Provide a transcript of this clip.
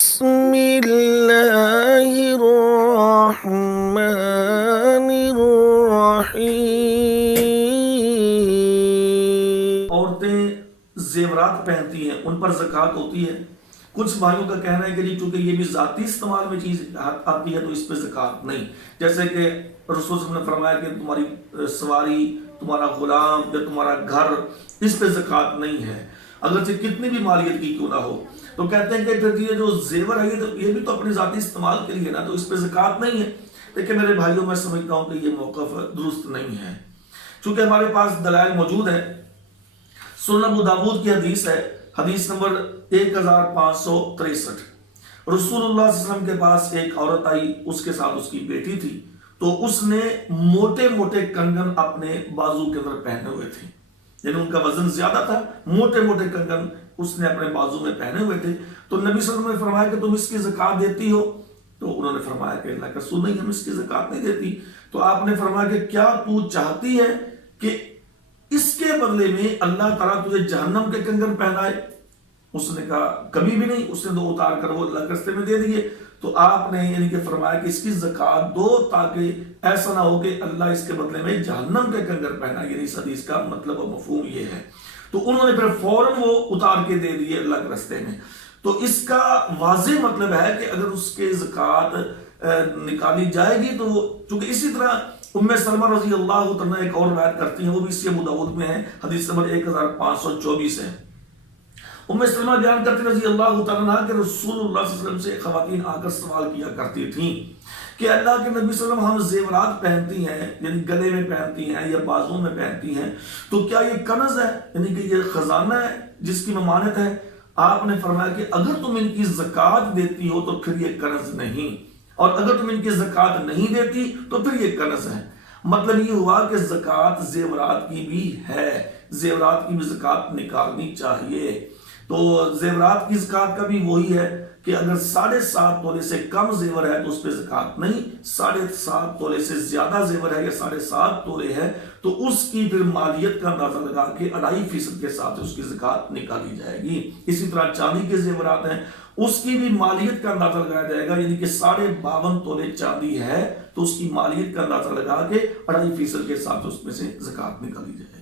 بسم اللہ الرحمن الرحیم۔ عورتیں زیورات پہنتی ہیں، ان پر زکوٰۃ ہوتی ہے۔ کچھ بھائیوں کا کہنا ہے کہ جی چونکہ یہ بھی ذاتی استعمال میں چیز آتی ہے تو اس پہ زکوٰۃ نہیں، جیسے کہ رسول صلی اللہ علیہ وسلم نے فرمایا کہ تمہاری سواری، تمہارا غلام یا تمہارا گھر، اس پہ زکوٰۃ نہیں ہے، اگرچہ کتنی بھی مالیت کی کیوں نہ ہو۔ تو کہتے ہیں کہ پھر یہ جو زیور ہے یہ بھی تو اپنے ذاتی استعمال کے لیے نا، تو اس پہ زکوٰۃ نہیں ہے۔ لیکن میرے بھائیوں میں سمجھتا ہوں کہ یہ موقف درست نہیں ہے، چونکہ ہمارے پاس دلائل موجود ہیں۔ سنن ابو داود کی حدیث ہے، حدیث نمبر 1563۔ رسول اللہ صلی اللہ علیہ وسلم کے پاس ایک عورت آئی، اس کے ساتھ اس کی بیٹی تھی، تو اس نے موٹے موٹے کنگن اپنے بازو کے اندر پہنے ہوئے تھے، یعنی ان کا وزن زیادہ تھا، موٹے موٹے کنگن اس نے اپنے بازو میں پہنے ہوئے تھے۔ تو نبی صلی اللہ علیہ وسلم نے فرمایا کہ تم اس کی زکوٰۃ دیتی ہو؟ تو انہوں نے فرمایا کہ اللہ کا رسول نہیں، ہم اس کی زکوٰۃ نہیں دیتی۔ تو آپ نے فرمایا کہ کیا تو چاہتی ہے کہ اس کے بدلے میں اللہ تعالیٰ تجھے جہنم کے کنگن پہنائے؟ اس نے کہا کبھی بھی نہیں، اس نے تو اتار کر وہ اللہ کے راستے میں دے دیے۔ تو آپ نے یعنی کہ فرمایا کہ اس کی زکوٰۃ دو تاکہ ایسا نہ ہو کہ اللہ اس کے بدلے میں جہنم کے کنگن پہنائے، یعنی اس حدیث کا مطلب و مفہوم یہ ہے۔ تو انہوں نے پھر فوراً وہ اتار کے دے دیے اللہ کے راستے میں۔ تو اس کا واضح مطلب ہے کہ اگر اس کے زکوٰۃ نکالی جائے گی تو وہ، چونکہ اسی طرح ام سلمہ رضی اللہ عنہا ایک اور روایت کرتی ہیں، وہ بھی اسی ابو داؤد میں ہے، حدیث نمبر 1524 ہے۔ ام سلمہ بیان کرتی رضی اللہ عنہا کہ رسول اللہ صلی اللہ علیہ وسلم سے خواتین آ کر سوال کیا کرتی تھیں کہ اللہ کے نبی صلی اللہ علیہ وسلم، ہم زیورات پہنتی ہیں، یعنی گلے میں پہنتی ہیں یا بازو میں پہنتی ہیں، تو کیا یہ کنز ہے، یعنی کہ یہ خزانہ ہے جس کی ممانت ہے؟ آپ نے فرمایا کہ اگر تم ان کی زکوٰۃ دیتی ہو تو پھر یہ کنز نہیں، اور اگر تم ان کی زکوٰۃ نہیں دیتی تو پھر یہ کنز ہے۔ مطلب یہ ہوا کہ زکوٰۃ زیورات کی بھی ہے، زیورات کی بھی زکوٰۃ نکالنی چاہیے۔ تو زیورات کی زکوٰۃ کا بھی وہی ہے کہ اگر 7.5 تولے سے کم زیور ہے تو اس پہ زکوٰۃ نہیں، 7.5 تولے سے زیادہ زیور ہے یا 7.5 تولے ہے تو اس کی پھر مالیت کا اندازہ لگا کے 2.5% کے ساتھ اس کی زکوٰۃ نکالی جائے گی۔ اسی طرح چاندی کے زیورات ہیں، اس کی بھی مالیت کا اندازہ لگایا جائے گا، یعنی کہ 52.5 تولے چاندی ہے تو اس کی مالیت کا اندازہ لگا کے 2.5% کے ساتھ اس میں سے زکوٰۃ نکالی جائے گی۔